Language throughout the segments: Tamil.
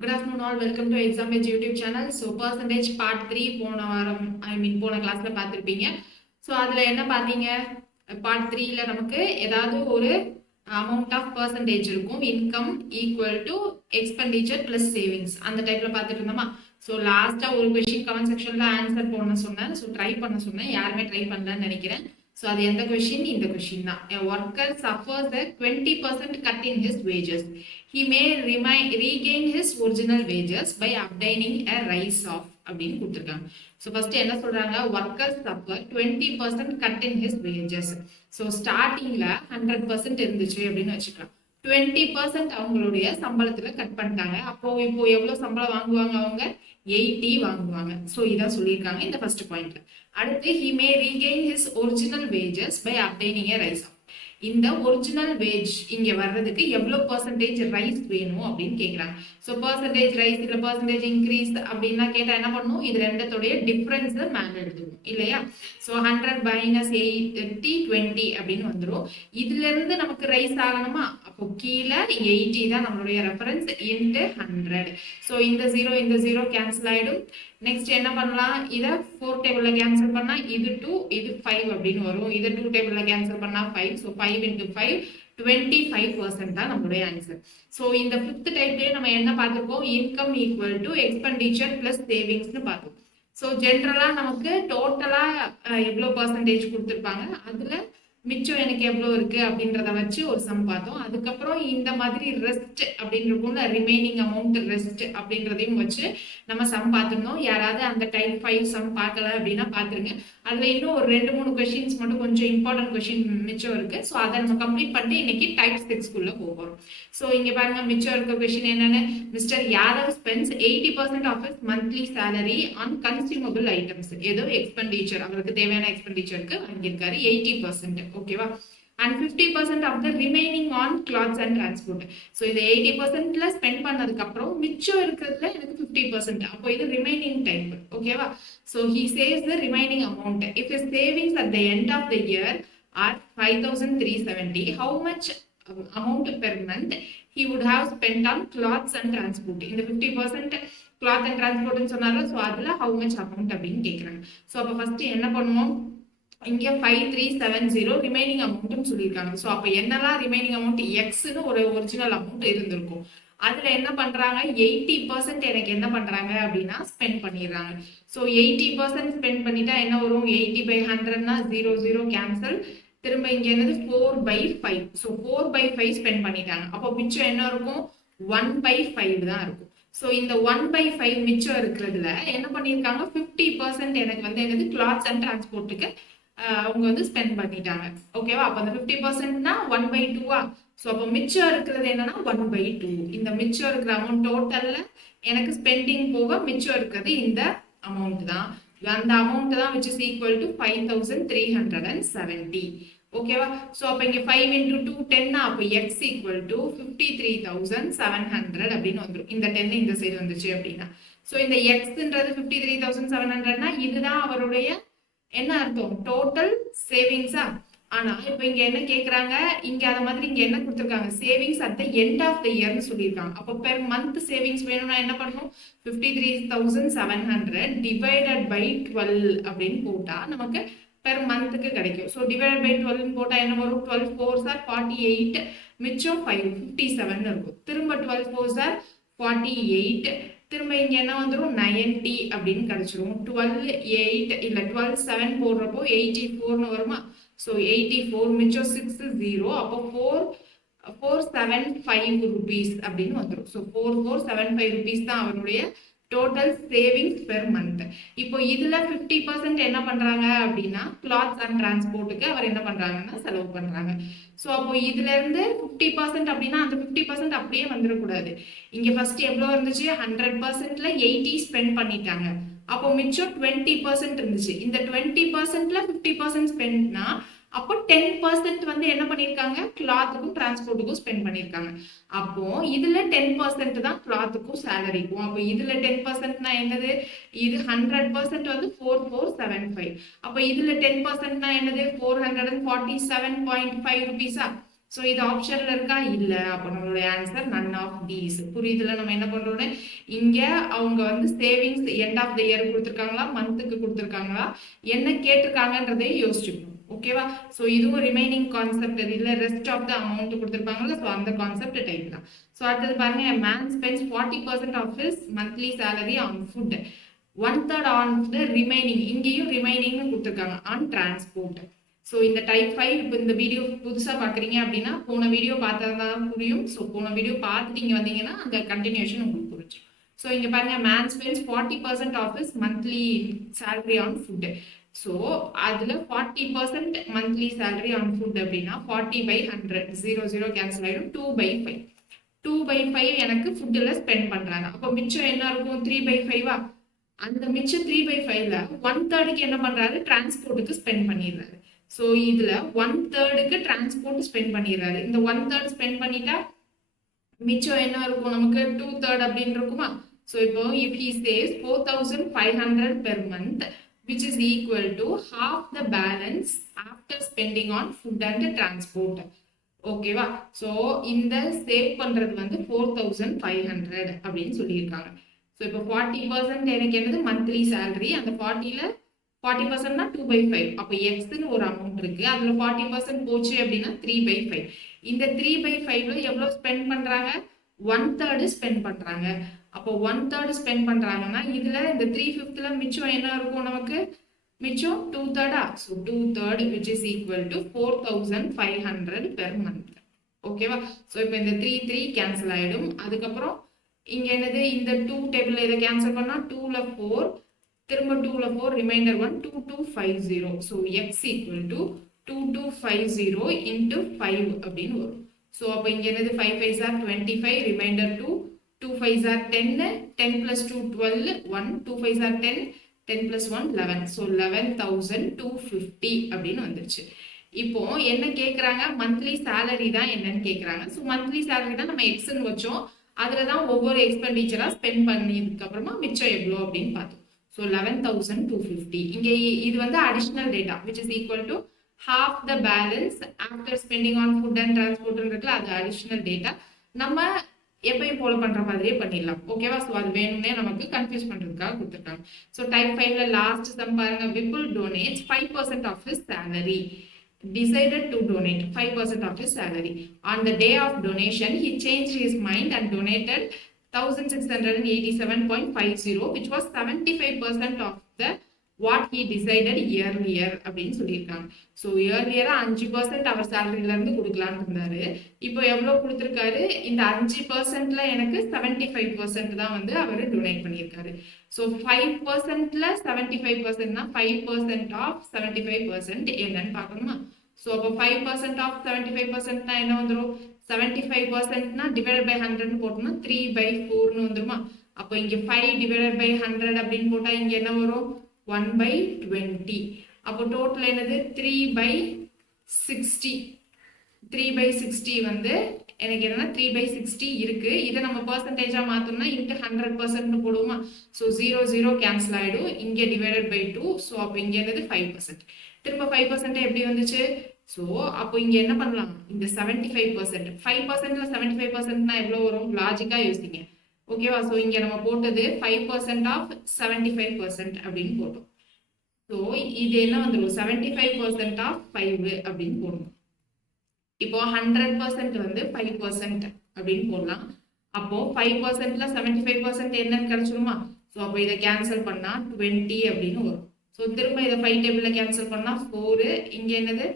Good afternoon all. Welcome to Exam Edge YouTube channel. So percentage part 3 போன வாரம் போன கிளாஸ்ல பார்த்திருப்பீங்க. ஸோ அதுல என்ன பார்த்தீங்க, பார்ட் 3ல நமக்கு ஏதாவது ஒரு அமௌண்ட் ஆஃப் பர்சன்டேஜ் இருக்கும், income equal to expenditure plus savings, அந்த டைப்ல பார்த்துட்டு இருந்தோமா. ஸோ லாஸ்டா ஒரு கொஸ்டின் கமெண்ட் செக்ஷன்ல ஆன்சர் பண்ண சொன்னேன். ஸோ ட்ரை பண்ண சொன்னேன், யாருமே ட்ரை பண்ணலன்னு நினைக்கிறேன். ஸோ அது எந்த கொஸ்டின்? இந்த கொஸ்டின் தான். A worker suffers a 20% cut in his wages. He may regain his original wages by obtaining a rise of அப்படின்னு கொடுத்துருக்காங்க. ஸோ ஃபர்ஸ்ட் என்ன சொல்றாங்க, workers suffer 20% cut in his wages. So ஸ்டார்டிங்ல 100% இருந்துச்சு அப்படின்னு வச்சுக்கலாம். 20% அவங்களுடைய சம்பளத்துல கட் பண்ணிட்டாங்க. அப்போ இப்போ எவ்வளவு சம்பளம் வாங்குவாங்க? அவங்க 80 வாங்குவாங்க. ஸோ இதான் சொல்லியிருக்காங்க இந்த ஃபர்ஸ்ட் பாயிண்ட். அடுத்து he may regain his original wages by obtaining a rise of. இந்த ஒரிஜினல் வேஜ் இங்க வர்றதுக்கு எவ்வளவு பர்சன்டேஜ் ரைஸ் வேணும் அப்படின்னு கேக்குறாங்க. ஸோ பர்சன்டேஜ் ரைஸ் இல்ல பர்சன்டேஜ் இன்க்ரீஸ் அப்படின்னா கேட்டா என்ன பண்ணும், இது ரெண்டத்தோடைய டிஃபரன்ஸ் மேல எழுதுவோம் இல்லையா. ஸோ 100 மைனஸ் 80 20 அப்படின்னு வந்துடும். இதுல இருந்து நமக்கு ரைஸ் ஆகணுமா, அப்போ கீழே 80 தான் நம்மளுடைய ரெஃபரன்ஸ் இன்டு 100. ஸோ இந்த 0 கேன்சல் ஆயிடும். நெக்ஸ்ட் என்ன பண்ணலாம், இதை 4 டேபிள்ல கேன்சல் பண்ணா இது 2 இது 5 அப்படின்னு வரும். இதை 2 டேபிள்ல கேன்சல் பண்ணா 5. ஸோ 5 into 5 25% தான் நம்மளுடைய ஆன்சர். ஸோ இந்த 5th டைப்லயே நம்ம என்ன பார்த்துருக்கோம், income equal to expenditure plus சேவிங்ஸ்னு பார்த்தோம். ஸோ ஜென்ரலா நமக்கு டோட்டலா எவ்வளோ பர்சன்டேஜ் கொடுத்துருப்பாங்க, அதுல மிச்சம் எனக்கு எவ்வளோ இருக்கு அப்படின்றத வச்சு ஒரு சம் பார்த்தோம். அதுக்கப்புறம் இந்த மாதிரி ரெஸ்ட் அப்படின்றப்போல ரிமைனிங் அமௌண்ட் ரெஸ்ட் அப்படின்றதையும் வச்சு நம்ம சம் பார்த்துருந்தோம். யாராவது அந்த டைப் 5 சம் பார்க்கல அப்படின்னா பார்த்துருங்க. அதுல இன்னும் ஒரு 2-3 கொஸ்டின்ஸ் மட்டும் கொஞ்சம் இம்பார்ட்டன்ட் கொஸ்டின் மிச்சம் இருக்கு. ஸோ அதை நம்ம கம்ப்ளீட் பண்ணிட்டு இன்னைக்கு டைப் 6க்குள்ள போகிறோம். ஸோ இங்க பாருங்க, மிச்சம் இருக்க கொஸ்டின் என்னன்னு, mister Yadav spends 80% of his monthly salary on consumable items. ஏதோ எக்ஸ்பெண்டிச்சர், அவருக்கு தேவையான எக்ஸ்பெண்டிச்சருக்கு வாங்கியிருக்காரு 80%. ஓகேவா. And 50% of the remaining on clothes and transport. So இது 80%ல ஸ்பெண்ட் பண்ணதுக்கு அப்புறம் மிச்சம் இருக்கிறதுல எனக்கு 50%. அப்போ இது ரிமைனிங் டைப். ஓகேவா. So he saves the remaining amount. If his savings at the end of the year are 5370, how much amount per month he would have spent on clothes and transport? இந்த 50% cloth and transport சொன்னால, ஸோ அதுல how much amount அப்படின்னு கேட்குறாங்க. ஸோ அப்போ ஃபர்ஸ்ட் என்ன பண்ணுவோம், இங்க 5370 ரிமைனிங் அமௌண்ட் சொல்லியிருக்காங்க. ஸோ அப்போ என்னெல்லாம் ரிமைனிங் அமௌண்ட், எக்ஸ்னு ஒரு ஒரிஜினல் அமௌண்ட் இருந்திருக்கும். அதுல என்ன பண்றாங்க, 80% எனக்கு என்ன பண்றாங்க அப்படின்னா ஸ்பெண்ட் பண்ணிடுறாங்க. ஸோ 80% ஸ்பெண்ட் பண்ணிட்டா என்ன வரும், 80/100னா 0 கேன்சல். திரும்ப இங்க என்னது 4/5. ஸோ 4/5 ஸ்பெண்ட் பண்ணிட்டாங்க. அப்போ மிச்சம் என்ன இருக்கும், 1/5 தான் இருக்கும். ஸோ இந்த 1/5 மிச்சம் இருக்கிறதுல என்ன பண்ணியிருக்காங்க, 50% எனக்கு வந்து என்னது கிளாத்ஸ் அண்ட் டிரான்ஸ்போர்ட்டுக்கு அவங்க வந்து ஸ்பெண்ட் பண்ணிட்டாங்க. ஓகேவா. அப்போ அந்த 50%னா 1/2. ஸோ அப்போ மிச்சம் இருக்கிறது என்னன்னா 1/2. இந்த மிச்சம் இருக்கிற அமௌண்ட் டோட்டல்ல எனக்கு ஸ்பெண்டிங் போக மிச்சம் இருக்கிறது இந்த அமௌண்ட் தான். அந்த அமௌண்ட் தான் which is equal to 5370. ஓகேவா. ஸோ அப்போ இங்கே 5 into 2 10. அப்போ எக்ஸ் ஈக்குவல் டு 53,700 அப்படின்னு வந்துடும். இந்த 10 இந்த சைடு வந்துச்சு அப்படின்னா. ஸோ இந்த எக்ஸ்ன்றது 53,700னா இதுதான் அவருடைய என்ன அர்த்தம், டோட்டல் சேவிங்ஸா. ஆனா இப்ப இங்க என்ன கேக்குறாங்க, இங்க அத மாதிரி இங்க என்ன கொடுத்திருக்காங்க, savings at the end of the இயர்னு சொல்லியிருக்காங்க. அப்போ பெர் மந்த் சேவிங்ஸ் வேணும்னா என்ன பண்ணணும், 53,700 டிவைடட் பை 12 அப்படின்னு போட்டா நமக்கு பெர் மந்த்துக்கு கிடைக்கும். ஸோ டிவைட் பை 12 போட்டா என்ன வரும், 12 4s are 48, மிச்சம் 5 57 இருக்கும். திரும்ப 12 4s are 48, திரும்ப இங்க என்ன வந்துடும் 90 அப்படின்னு கிடைச்சிரும். 12 8 இல்ல 12 7 போடுறப்போ 84ன்னு வருமா. ஸோ 84 மிச்சம் 6 0. அப்போ 475 rupees அப்படின்னு வந்துடும். ஸோ 4475 rupees தான் அவருடைய டோட்டல் சேவிங்ஸ் பெர் மந்த். இப்போ இதுல 50% என்ன பண்றாங்க அப்படின்னா கிளாத்ஸ் அண்ட் டிரான்ஸ்போர்ட்டுக்கு அவர் என்ன பண்றாங்கன்னா செலவு பண்றாங்க. ஸோ அப்போ இதுல இருந்து 50% அப்படின்னா அந்த 50% அப்படியே வந்துடக்கூடாது. இங்க ஃபர்ஸ்ட் எவ்வளவு இருந்துச்சு, 100%ல 80 ஸ்பெண்ட் பண்ணிட்டாங்க. அப்போ மிச்சம் 20% இருந்துச்சு. இந்த 20%ல 50% ஸ்பெண்ட்னா அப்போ 10% வந்து என்ன பண்ணிருக்காங்க, கிளாத்துக்கும் டிரான்ஸ்போர்ட்டுக்கும் ஸ்பெண்ட் பண்ணிருக்காங்க. அப்போ இதுல 10% தான் கிளாத்துக்கும் சேலரிக்கும். அப்போ இதுல 10%னா என்னது, இது 100% வந்து 4475. அப்போ இதுல 10%னா என்னது 447.5 rupees. ஸோ இது ஆப்ஷன்ல இருக்கா இல்ல, அப்போ நம்மளுடைய ஆன்சர் நன் ஆஃப் தீஸ். புரியுதுல? நம்ம என்ன பண்றோம்னு இங்க அவங்க வந்து savings end of the year கொடுத்துருக்காங்களா, மந்த்துக்கு கொடுத்துருக்காங்களா, என்ன கேட்டிருக்காங்கன்றதையும் யோசிச்சுக்கணும். ஓகேவா? ஸோ இதுவும் ரிமைனிங் கான்செப்ட் இல்ல, ரெஸ்ட் ஆஃப் த அமௌண்ட் கொடுத்துருப்பாங்கல்ல, ஸோ அந்த கான்செப்ட் டைப் தான். ஸோ அடுத்தது பாருங்க, man spends 40% of his monthly salary on food, 1/3 on the remaining, இங்கேயும் ரிமைனிங்னு கொடுத்துருக்காங்க, ஆன் டிரான்ஸ்போர்ட். ஸோ இந்த டைப் 5 இப்போ இந்த வீடியோ புதுசாக பார்க்குறீங்க அப்படின்னா போன வீடியோ பார்த்தா தான் புரியும். ஸோ போன வீடியோ பார்த்துட்டு இங்கே வந்தீங்கன்னா அந்த கண்டினியூஷன் உங்களுக்கு புரிஞ்சு. ஸோ இங்கே பாருங்க, man spends 40% of his monthly salary on food. So அதில் 40% மந்த்லி சேலரி ஆன் ஃபுட் அப்படின்னா 40/100, 0 கேன்சல் ஆகிடும், 2/5. 2/5 எனக்கு ஃபுட்டில் ஸ்பெண்ட் பண்ணுறாங்க. அப்போ மிச்சம் என்ன இருக்கும்? 3/5. அந்த மிச்சம் 3/5ல 1/3க்கு என்ன பண்ணுறாரு? டிரான்ஸ்போர்ட்டுக்கு ஸ்பெண்ட் பண்ணிடுறாரு. ஸோ இதில் 1/3க்கு டிரான்ஸ்போர்ட் ஸ்பெண்ட் பண்ணிடுறாரு. இந்த 1/3 ஸ்பெண்ட் பண்ணிட்டா மிச்சம் என்ன இருக்கும்? நமக்கு 2/3 அப்படின்னு இருக்குமா? ஸோ இப்போ if he saves 4,500 per month, which is equal to half the balance after spending on food and transport. ஓகேவா? ஸோ இந்த சேவ் பண்றது வந்து 4,500 அப்படின்னு சொல்லியிருக்காங்க. ஸோ இப்போ 40% எனக்கு என்னது? Monthly salary. அந்த 40%னா 2/5. அப்போ எக்ஸ்ன்னு ஒரு அமௌண்ட் இருக்கு, அதுல 40% போச்சு அப்படின்னா 3/5. இந்த 3/5ல எவ்வளவு ஸ்பெண்ட் பண்றாங்க? 1/3 ஸ்பெண்ட் பண்றாங்க. அப்போ 1/3 ஸ்பெண்ட் பண்றாங்கன்னா இதுல இந்த 3/5ல மிச்சம் என்ன இருக்கும்? நமக்கு மிச்சம் 2/3. So 2/3 which is equal to 4,500 per month. ஓகேவா? ஸோ இப்போ இந்த 3 கேன்சல் ஆயிடும். அதுக்கப்புறம் இங்க என்னது? இந்த 2 டேபிள்ல இதை கேன்சல் பண்ணா 2ல 4, திரும்ப 2ல 4, remainder 1, 2250. So x equal to 2250 into 5 அப்படின்னு வரும். ஸோ அப்போ இங்கே என்னது? 5 5s are 25, reminder 2, 2 5s are 10, 10 plus 2 12, 1, 2 5s are 10, 10 plus 1 11. So 11,250 அப்படின்னு வந்துருச்சு. இப்போ என்ன கேட்குறாங்க? மந்த்லி சேலரி தான் என்னன்னு கேட்குறாங்க. ஸோ மந்த்லி சேலரி தான் நம்ம எக்ஸ்ன்னு வச்சோம், அதில் தான் ஒவ்வொரு எக்ஸ்பெண்டிச்சராக ஸ்பெண்ட் பண்ணதுக்கு அப்புறமா மிச்சம் எவ்வளோ அப்படின்னு பார்த்தோம். So 11,250. இங்கே இது வந்து additional data which is equal to half the balance after spending on food and transport இருக்குல்ல, அது additional data. நம்ம எப்பயும் போல பண்ற மாதிரியே பண்ணிடலாம். ஓகேவா? ஸோ அது வேணும்னே நமக்கு கன்ஃபியூஸ் பண்றதுக்காக கொடுத்துருக்காங்க. ஸோ டைப் 5ல லாஸ்ட் சம் பாருங்க. Vipul donates 5% of his salary. Decided to donate 5% of his salary. On the day of donation, he changed his mind and donated 1,687.50, which was 75% of the what he decided earlier அப்படின்னு சொல்லியிருக்காங்க. ஸோ இயர்லியரா 5% அவர் சேலரியில இருந்து கொடுக்கலான்னு இருந்தாரு. இப்போ எவ்வளவு கொடுத்துருக்காரு? இந்த 5%ல எனக்கு 75% தான் வந்து அவர் டொனேட் பண்ணியிருக்காரு. ஸோ 5%ல 75%னா 5% ஆஃப் 75% என்னன்னு பார்க்கணுமா? ஸோ அப்போ 5% ஆஃப் 75%னா என்ன வந்துடும்? 75%னா டிவைடட் பை 100 போட்டோம்னா 3/4 வந்துருமா? அப்போ இங்க 5 டிவைடட் பை 100 அப்படின்னு போட்டா இங்க என்ன வரும்? 1/20. அப்போ டோட்டல் என்னது? 3/60. 3/60 வந்து எனக்கு என்னன்னா 3/60 இருக்கு. இதை நம்ம பர்சன்டேஜா மாத்தோம்னா இன்ட்டு 100% போடுவோமா? ஸோ 0 கேன்சல் ஆயிடும். இங்க டிவைடட் பை 2. ஸோ அப்போ இங்க என்னது? 5%. திரும்ப 5% எப்படி வந்துச்சு? ஸோ அப்போ இங்க என்ன பண்ணலாம்? இந்த 75%, 5%ல 75%னா எவ்வளவு வரும்? லாஜிக்கா யோசிங்க. ஓகேவா? ஸோ இங்க நம்ம போட்டது 5% ஆஃப் 75% அப்படின்னு போட்டோம். ஸோ இது என்ன வந்துடும்? 75% ஆஃப் 5 அப்படின்னு போடணும். இப்போ 100% வந்து 5% அப்படின்னு போடலாம். அப்போ 5%ல 75% என்னன்னு கிடைச்சிருமா? ஸோ அப்போ இதை கேன்சல் பண்ணா 20 அப்படின்னு வரும். ஸோ திரும்ப இதை 5 டேபிள்ல கேன்சல் பண்ணா 4, இங்க என்னது?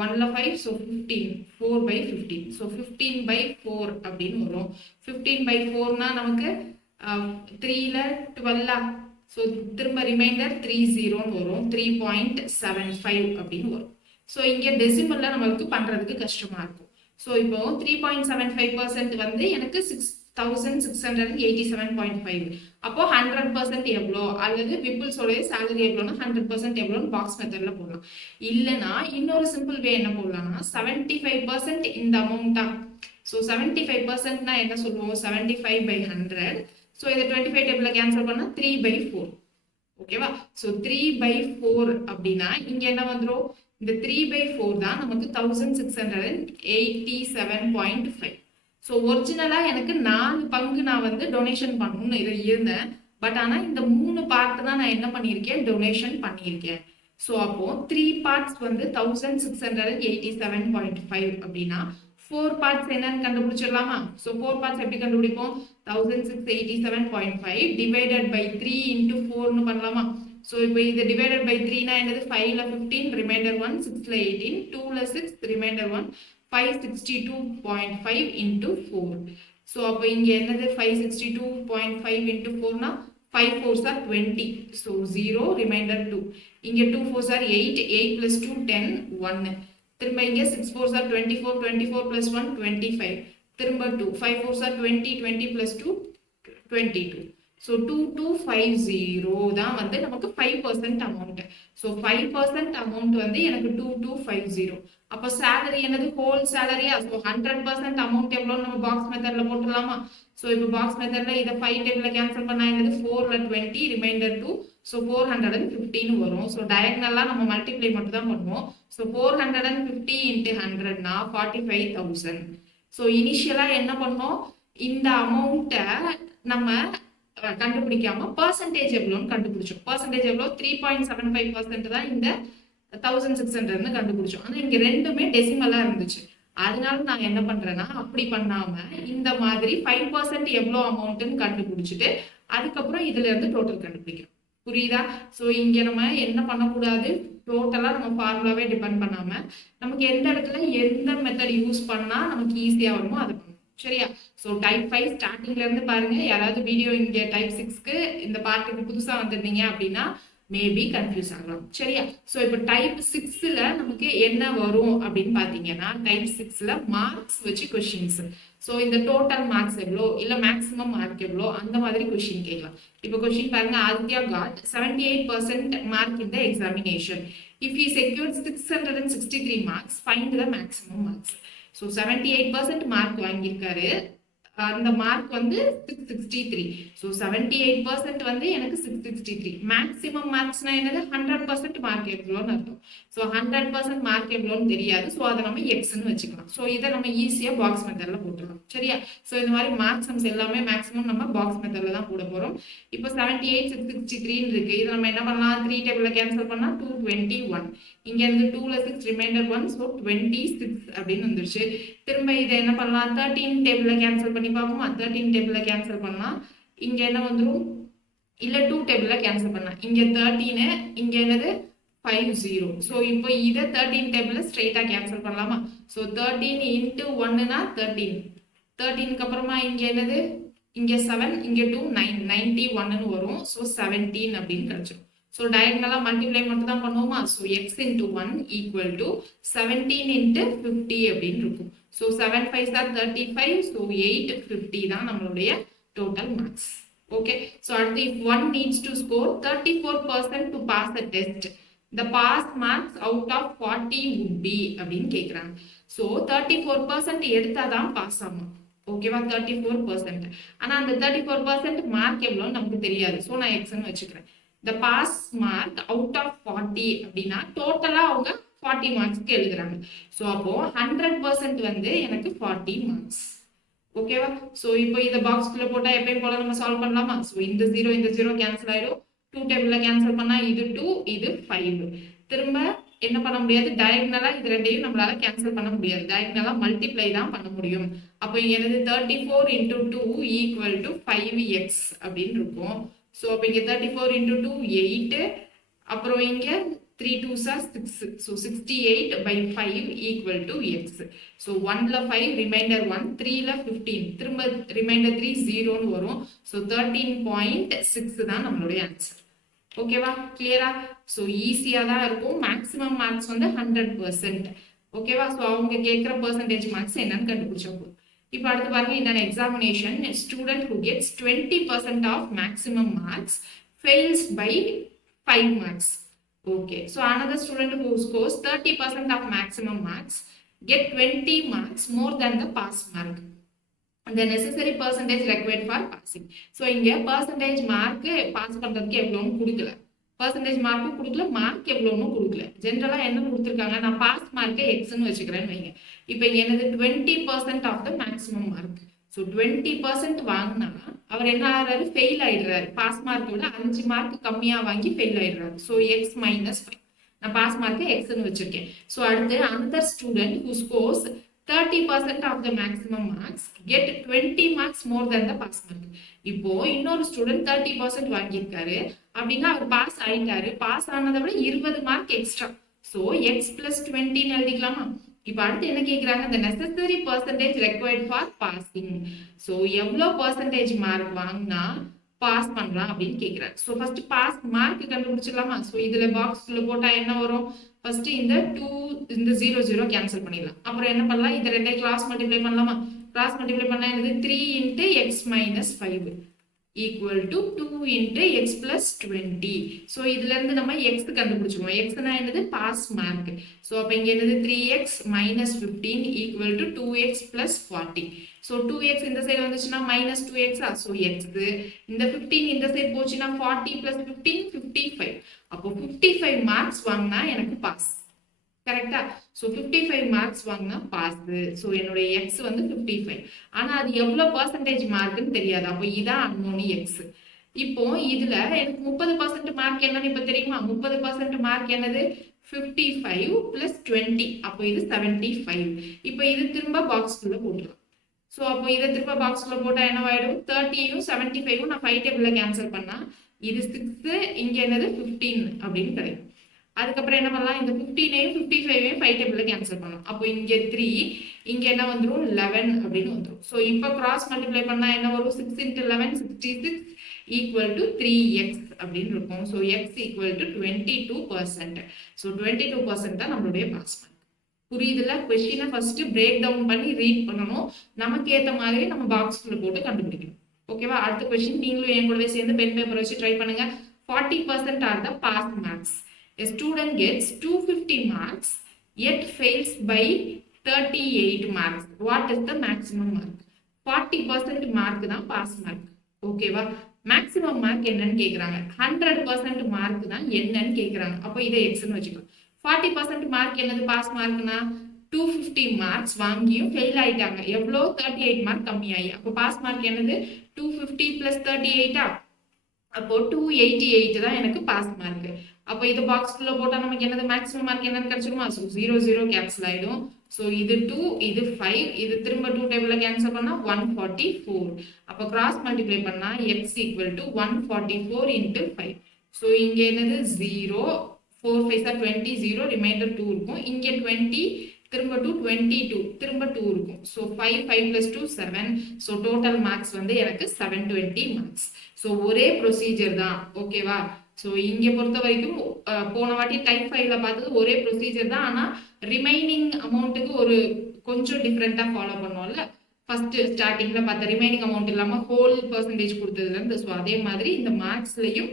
1ல 5, ஸோ 15, 4/15. ஸோ 15/4 அப்படின்னு வரும். 15/4னா நமக்கு 3ல 12. ஸோ திரும்ப ரிமைண்டர் 30 வரும். 3.75 அப்படின்னு வரும். ஸோ இங்கே டெசிமல்ல நம்மளுக்கு பண்றதுக்கு கஷ்டமா இருக்கும். ஸோ இப்போ 3.75% வந்து எனக்கு 6,687.5. அப்போ 100% எவ்வளோ, அல்லது விப்புல்ஸோட சேலரி எவ்வளோனா 100% எவ்வளோன்னு பாக்ஸ் மெத்தட்ல போடலாம். இல்லைன்னா இன்னொரு சிம்பிள் வே என்ன போடலாம்னா 75% இந்த அமௌண்ட்டா. ஸோ 75%னா என்ன சொல்லுவோம்? 75/100. ஸோ இதை 25 டேபிள்ல கேன்சல் பண்ணா 3/4. ஓகேவா? ஸோ 3/4 அப்படின்னா இங்க என்ன வந்துடும்? இந்த 3/4 தான் நமக்கு 1687.5. ஸோ ஒரிஜினலாக எனக்கு 4 பங்கு நான் வந்து டொனேஷன் பண்ணணும்னு இதை இருந்தேன். பட் ஆனால் இந்த 3 பார்ட் தான் நான் என்ன பண்ணியிருக்கேன், டொனேஷன் பண்ணியிருக்கேன். ஸோ அப்போ 3 பார்ட்ஸ் வந்து 1687.5 அப்படின்னா 4 பார்ட்ஸ் என்னன்னு கண்டுபிடிச்சிடலாமா? ஸோ 4 பார்ட்ஸ் எப்படி கண்டுபிடிப்போம்? 1687.5 டிவைடட் பை 3 இன்டூ 4னு பண்ணலாமா? ஸோ இப்போ இது டிவைடட் பை 3னா என்னது? 5ல 15, ரிமைண்டர் 1, 6ல 18, 2ல 6, ரிமைண்டர் 1, 562.5 இன்டூ 4. ஸோ அப்போ இங்கே என்னது? 562.5 into 4னா 5 4s are 20. So 0, remainder 2. இங்கே 2 4s are 8, 8 plus 2, 10, 1. திரும்ப இங்கே 6 4s are 24, 24 plus 1, 25. திரும்ப 2, 5 4s are 20, 20 plus 2, 22. So 2250 தான் வந்து நமக்கு 5% அமௌண்ட். ஸோ 5% அமௌண்ட் வந்து எனக்கு 2250. அப்போ சேலரி என்னது? ஹோல் சேலரியா? ஸோ 100% அமௌண்ட் எவ்வளோன்னு நம்ம பாக்ஸ் மெத்தட்ல போட்டுடலாமா? ஸோ இப்போ பாக்ஸ் மெத்தட்ல இதை 5 டேபிள்ல கேன்சல் பண்ணா என்னது? 4ல 20, ரிமைண்டர் 2, ஸோ 415 வரும். ஸோ டயக்னலா நம்ம மல்டிப்ளை மட்டும் தான் பண்ணுவோம். So 450 into 100னா 45,000. ஸோ இனிஷியலா என்ன பண்ணோம்? இந்த அமௌண்ட்டை நம்ம கண்டுபிடிக்காம பர்சன்டேஜ் எவ்வளோன்னு கண்டுபிடிச்சோம். பர்சன்டேஜ் எவ்வளோ? 3.75% தான் இந்த 1600 கண்டுபிடிச்சோம். ஆனா இங்க ரெண்டுமே டெசிமலா இருந்துச்சு. அதனால நான் என்ன பண்றேன்னா, அப்படி பண்ணாம இந்த மாதிரி 5% எவ்வளோ அமௌண்ட்னு கண்டுபிடிச்சிட்டு அதுக்கப்புறம் இதுல இருந்து டோட்டல் கண்டுபிடிக்கிறோம். புரியுதா? ஸோ இங்க நம்ம என்ன பண்ணக்கூடாது, டோட்டலா நம்ம ஃபார்முலாவே டிபெண்ட் பண்ணாம நமக்கு எந்த இடத்துல எந்த மெத்தட் யூஸ் பண்ணா நமக்கு ஈஸியா வருமோ அதை பண்ணணும். சரியா? ஸோ டைப் 5 ஸ்டார்டிங்ல இருந்து பாருங்க. யாராவது வீடியோ இங்க டைப் 6க்கு இந்த பார்ட்டுக்கு புதுசா வந்திருந்தீங்க அப்படின்னா மேபி கன்ஃபியூஸ் ஆகலாம். சரியா? ஸோ இப்போ டைப் 6ல நமக்கு என்ன வரும் அப்படின்னு பார்த்தீங்கன்னா, டைப் 6ல மார்க்ஸ் வச்சு கொஸ்டின்ஸ். ஸோ இந்த டோட்டல் மார்க்ஸ் எவ்வளோ, இல்லை மேக்ஸிமம் மார்க் எவ்வளோ, அந்த மாதிரி கொஸ்டின் கேட்கலாம். இப்போ கொஸ்டின் பாருங்க. Aditya got 78% mark in the examination. If he secured 663 marks, find the maximum marks. So 78% mark வாங்கியிருக்காரு. அந்த மார்க் வந்து 663. ஸோ 78% வந்து எனக்கு 663. மேக்ஸிமம் மார்க்ஸ்னா என்னது? 100% மார்க் எவ்வளோன்னு அர்த்தம். ஸோ 100% மார்க் எவ்வளோன்னு தெரியாது. ஸோ அதை நம்ம எக்ஸ்ன்னு வச்சுக்கலாம். ஸோ இதை நம்ம ஈஸியாக பாக்ஸ் மெத்தட்ல போட்டுக்கலாம். சரியா? ஸோ இந்த மாதிரி மார்க்ஸம்ஸ் எல்லாமே மேக்ஸிமம் நம்ம பாக்ஸ் மெத்தட்ல தான் போட போகிறோம். இப்போ 78 663 இருக்கு. இதை நம்ம என்ன பண்ணலாம்? 3 டேபிளில் கேன்சல் பண்ணால் 221. இங்க இருந்து 2ல 6, ரிமைண்டர் 1, ஸோ 26 அப்படின்னு வந்துருச்சு. திரும்ப இதை என்ன பண்ணலாம்? 13 டேபிள்ல கேன்சல் பண்ணி பார்ப்போமா? 13 டேபிள்ல கேன்சல் பண்ணா இங்க என்ன வந்துடும்? இல்ல 2 டேபிள்ல கேன்சல் பண்ணா இங்க 13, இங்க என்னது? 50. ஸோ இப்போ இதை 13 டேபிள்ல ஸ்ட்ரெயிட்டா கேன்சல் பண்ணலாமா? So 13 into 1னா 13. 13க்கு அப்புறமா இங்க என்னது? இங்க 7, இங்க 2, 9, 91ன்னு வரும். ஸோ 17 அப்படின்னு கிடைச்சிடும். ஸோ டயக்னலா மல்டிப்ளை மட்டும் தான் பண்ணுவோமா? So X into 1 equal to 17 into 50 அப்படின்னு இருக்கும். So 7 5s are 35. ஸோ 850 தான் நம்மளுடைய டோட்டல் மார்க்ஸ். ஓகே. ஸோ அடுத்து if one needs to score 34% to pass the test, the pass marks out of 40 would be அப்படின்னு கேட்குறாங்க. ஸோ 34% எடுத்தாதான் பாஸ் ஆகும். ஓகேவா? 34%. ஆனால் அந்த 34% மார்க் எவ்வளோன்னு நமக்கு தெரியாது. ஸோ நான் எக்ஸ்ன்னு வச்சுக்கிறேன். the pass mark out of 40 அப்படின்னா டோட்டலா அவங்க 40 மார்க்ஸ்க்கு எழுதுறாங்க. ஸோ அப்போ 100% வந்து எனக்கு 40 மார்க்ஸ். ஓகேவா? ஸோ இப்போ இதை பாக்ஸ்குள்ள போட்டா எப்பயும் போல நம்ம சால்வ் பண்ணலாமா? ஸோ இந்த 0 கேன்சல் ஆயிடும். 2 டேபிள்ல கேன்சல் பண்ணா இது 2, இது 5. திரும்ப என்ன பண்ண முடியாது? டயக்னலா இது ரெண்டையும் நம்மளால கேன்சல் பண்ண முடியாது. டயக்னலா மல்டிப்ளை தான் பண்ண முடியும். அப்போ எனது 34 இன்டூ 2 ஈக்குவல் டு 5x அப்படின்னு இருக்கும். ஸோ அப்போ இங்கே 34 இன்டூ 2 8, அப்புறம் இங்கே 3 2s are 6. So 68 by 5 equal to X. So 1ல 5, ரிமைண்டர் 1, 3ல 15, திரும்ப ரிமைண்டர் 3 0ன்னு வரும். ஸோ 13.6 தான் நம்மளுடைய ஆன்சர். ஓகேவா? கிளியரா? ஸோ ஈஸியாக தான் இருக்கும். மேக்ஸிமம் மார்க்ஸ் வந்து 100%. ஓகேவா? ஸோ அவங்க கேட்குற பர்சன்டேஜ் மார்க்ஸ் என்னன்னு கண்டுபிடிச்சா போதும். இப்போ அடுத்து பாருங்க. in an examination a student who gets 20% of maximum marks fails by 5 marks. Okay, so another student who scores 30% of maximum marks get 20 marks more than the pass mark. The necessary percentage required for passing. So இங்க percentage mark பாஸ் பண்றதுக்கு எவ்வளோன்னு கொடுக்கல. பர்சன்டேஜ் மார்க்கும் கொடுக்கல, மார்க் எவ்வளோன்னு கொடுக்கல. ஜென்ரலாக என்ன கொடுத்துருக்காங்க, நான் பாஸ் மார்க்கை எக்ஸ்ன்னு வச்சுக்கிறேன்னு வைங்க. இப்போ இங்கே என்னது 20% of the maximum mark. So 20% வாங்கினா அவர் என்ன ஆகிறாரு, ஃபெயில் ஆயிடுறாரு. பாஸ் மார்க்கை விட 5 மார்க் கம்மியாக வாங்கி ஃபெயில் ஆயிடுறாரு. So X minus 5. நான் பாஸ் மார்க்கை எக்ஸ்ன்னு வச்சிருக்கேன். ஸோ அடுத்து another student who scores 30% of the maximum marks get 20 marks more than the pass mark. இப்போ இன்னொரு ஸ்டூடெண்ட் 30% வாங்கியிருக்காரு அப்படின்னா அவர் பாஸ் ஆயிட்டாரு. பாஸ் ஆனதை விட 20 mark extra. So X plus 20 எழுதிக்கலாமா? இப்போ அடுத்து என்ன கேட்குறாங்க, the necessary percentage required for passing. So எவ்வளோ பர்சன்டேஜ் மார்க் வாங்கினா பாஸ் பண்றான் அப்படின்னு கேட்குறாரு. ஸோ ஃபர்ஸ்ட் பாஸ் மார்க் கண்டுபிடிச்சிடலாமா? ஸோ இதுல பாக்ஸ்ல போட்டா என்ன வரும், ஃபர்ஸ்ட் இந்த 0 0 கேன்சல் பண்ணிடலாம். அப்புறம் என்ன பண்ணலாம், இந்த ரெண்டே கிராஸ் மல்டிப்ளை பண்ணலாமா? கிராஸ் மல்டிப்ளை பண்ணா என்னது 3 into x minus 5 equal to 2 into x plus 20. So இதுல இருந்து நம்ம x கண்டுபிடிச்சிருவோம். xனா என்னது, பாஸ் மார்க். ஸோ அப்போ இங்க என்னது 3x minus 15 equal to 2x plus 40. So 2x இந்த சைடு வந்துச்சுன்னா மைனஸ் 2x. ஸோ x இந்த 15 இந்த சைடு போச்சுன்னா 40 plus 15 55. அப்போ 55 மார்க்ஸ் வாங்கினா எனக்கு பாஸ். கரெக்டா? ஸோ 55 மார்க்ஸ் வாங்கினா பாஸ். ஸோ என்னுடைய எக்ஸ் வந்து 55. ஆனால் அது எவ்வளோ பர்சன்டேஜ் மார்க்குன்னு தெரியாது. அப்போ இதான் அன்னோனி எக்ஸ். இப்போ இதுல எனக்கு 30% மார்க் என்னன்னு இப்போ தெரியுமா? 30% மார்க் என்னது 55 plus 20. அப்போ இது 75. இப்போ இது திரும்ப பாக்ஸ்குள்ள போட்டுருலாம். ஸோ அப்போ இதை திரும்ப பாக்ஸ்குள்ள போட்டால் என்னவாயிடும், 30யும் 75ம் நான் 5 டேபிளில் கேன்சல் பண்ணா இது 6, இங்கே என்னது 15 அப்படின்னு கிடைக்கும். அதுக்கப்புறம் என்ன பண்ணலாம், இந்த 15ஐயும் 55ஐயும் 5 டேபிளில் கேன்சல் பண்ணலாம். அப்போ இங்கே 3, இங்கே என்ன வந்துடும் 11 அப்படின்னு வந்துடும். ஸோ இப்போ கிராஸ் மல்டிப்ளை பண்ணால் என்ன வரும், 6 into 11 66 ஈக்குவல் டு 3x அப்படின்னு இருக்கும். So x equal to 22%. So 22% தான் நம்மளுடைய பாஸ் மார்க். புரியுதுல? கொஸ்டினை ஃபர்ஸ்ட் பிரேக் டவுன் பண்ணி ரீட் பண்ணணும். நமக்கு ஏற்ற மாதிரி நம்ம பாக்ஸ்குள்ள போட்டு கண்டுபிடிக்கணும். ஓகேவா? அடுத்த கொஸ்டின் நீங்களும் என் கூடவே சேர்ந்து பென் பேப்பர் வச்சு ட்ரை பண்ணுங்க. 40% are the pass marks. A student gets 250 marks yet fails by 38 marks. What is the maximum mark? 40% mark தான் பாஸ் மார்க். ஓகேவா? மேக்ஸிமம் மார்க் என்னன்னு கேட்குறாங்க. 100% மார்க் தான் என்னன்னு கேட்குறாங்க. அப்போ இதை எக்ஸ்ன்னு வச்சுக்கலாம். 40% மார்க் என்னது பாஸ் மார்க்னா 250 மார்க்ஸ் வாங்கியும் ஃபெயில் ஆயிட்டாங்க. எவ்வளோ 38 மார்க் கம்மியாகி. அப்போ பாஸ் மார்க் என்னது 250 plus 38. அப்போ 288 தான் எனக்கு பாஸ் மார்க். அப்போ இது பாக்ஸ்குள்ள போட்டால் நமக்கு என்னது மேக்ஸிமம் மார்க் என்னன்னு கிடைச்சிருமா? ஸோ 0 0 கேன்சல் ஆயிடும். ஸோ இது 2, இது 5, இது திரும்ப 2 டேபிளில் கேன்சல் பண்ணால் 144. அப்போ கிராஸ் மல்டிப்ளை பண்ணால் X equal to 144 into 5. So இங்கே என்னது 0, 4 5 20, 0 ரிமைண்டர் 2 இருக்கும். இங்கே 20 திரும்ப 2 22 திரும்ப 2 இருக்கும். So 5 5 plus 2 7. So total marks வந்து எனக்கு 720 மார்க்ஸ். ஸோ ஒரே ப்ரொசீஜர் தான். ஓகேவா? ஸோ இங்கே பொறுத்த வரைக்கும் போன வாட்டி டைப் 5ல பார்த்தது ஒரே ப்ரொசீஜர் தான். ஆனால் ரிமைனிங் அமௌண்ட்டுக்கு ஒரு கொஞ்சம் டிஃப்ரெண்ட்டாக ஃபாலோ பண்ணோம்ல. ஃபர்ஸ்ட் ஸ்டார்டிங்கில் பார்த்த ரிமைனிங் அமௌண்ட் இல்லாமல் ஹோல் பர்சன்டேஜ் கொடுத்ததுலேருந்து. ஸோ அதே மாதிரி இந்த மார்க்ஸ்லையும்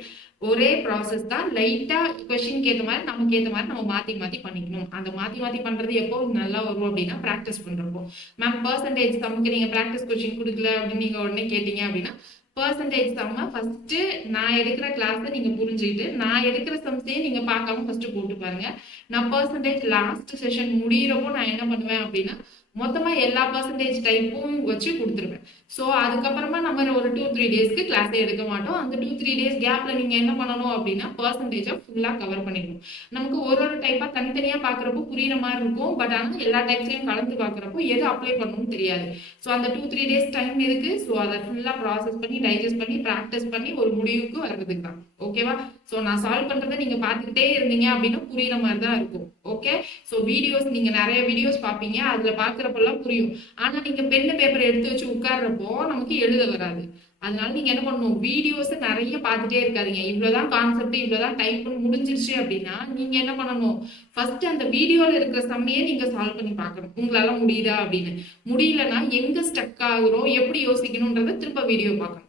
ஒரே ப்ராசஸ் தான். லைட்டாக கொஸ்டினுக்கு ஏற்ற மாதிரி நமக்கு ஏற்ற மாதிரி நம்ம மாற்றி மாற்றி பண்ணிக்கணும். அந்த மாற்றி மாற்றி பண்ணுறது எப்போ நல்லா வரும் அப்படின்னா ப்ராக்டிஸ் பண்ணுறப்போ. மேம் பர்சன்டேஜ் சம்முக்கு நீங்கள் ப்ராக்டிஸ் கொஸ்டின் கொடுக்கல அப்படின்னு நீங்கள் உடனே கேட்டீங்க அப்படின்னா பர்சன்டேஜ் சம்மை ஃபர்ஸ்ட்டு நான் எடுக்கிற கிளாஸை நீங்கள் புரிஞ்சுக்கிட்டு நான் எடுக்கிற சம்ஸையே நீங்கள் பார்க்காம ஃபர்ஸ்ட் போட்டு பாருங்க. நான் பர்சன்டேஜ் லாஸ்ட் செஷன் முடிகிறப்போ நான் என்ன பண்ணுவேன் அப்படின்னா மொத்தமாக எல்லா பர்சன்டேஜ் டைப்பும் வச்சு கொடுத்துருவேன். ஸோ அதுக்கப்புறமா நம்ம ஒரு 2-3 டேஸ்க்கு கிளாஸே எடுக்க மாட்டோம். அந்த 2-3 டேஸ் கேப்பில் நீங்கள் என்ன பண்ணணும் அப்படின்னா பர்சன்டேஜை ஃபுல்லாக கவர் பண்ணிக்கணும். நமக்கு ஒரு டைப்பாக தனித்தனியாக பார்க்குறப்போ புரியுற மாதிரி இருக்கும். பட் ஆனால் எல்லா டைப்ஸையும் கலந்து பார்க்குறப்போ எது அப்ளை பண்ணணும்னு தெரியாது. ஸோ அந்த 2-3 டேஸ் டைம் இருக்குது. ஸோ அதை ஃபுல்லாக ப்ராசஸ் பண்ணி டைஜஸ்ட் பண்ணி ப்ராக்டிஸ் பண்ணி ஒரு முடிவுக்கு வர்றதுக்கு தான். ஓகேவா? ஸோ நான் சால்வ் பண்ணுறதை நீங்கள் பார்த்துக்கிட்டே இருந்தீங்க அப்படின்னா புரியுற மாதிரி தான் இருக்கும். ஓகே? ஸோ வீடியோஸ் நீங்கள் நிறைய வீடியோஸ் பார்ப்பீங்க. அதில் பார்க்குறப்பெல்லாம் புரியும். ஆனால் நீங்கள் பென்னு பேப்பர் எடுத்து வச்சு உட்கார்றப்போ நமக்கு எழுத வராது. அதனால நீங்கள் என்ன பண்ணணும், வீடியோஸை நிறைய பார்த்துட்டே இருக்காதீங்க. இவ்வளோதான் கான்செப்ட், இவ்வளோதான் டைப் பண்ணி முடிஞ்சிருச்சு அப்படின்னா நீங்கள் என்ன பண்ணணும், ஃபர்ஸ்ட் அந்த வீடியோவில் இருக்கிற சம்மையே நீங்கள் சால்வ் பண்ணி பார்க்கணும். உங்களால் முடியுதா அப்படின்னு. முடியலன்னா எங்கே ஸ்டக் ஆகுறோம், எப்படி யோசிக்கணுன்றதை திரும்ப வீடியோ பார்க்கணும்.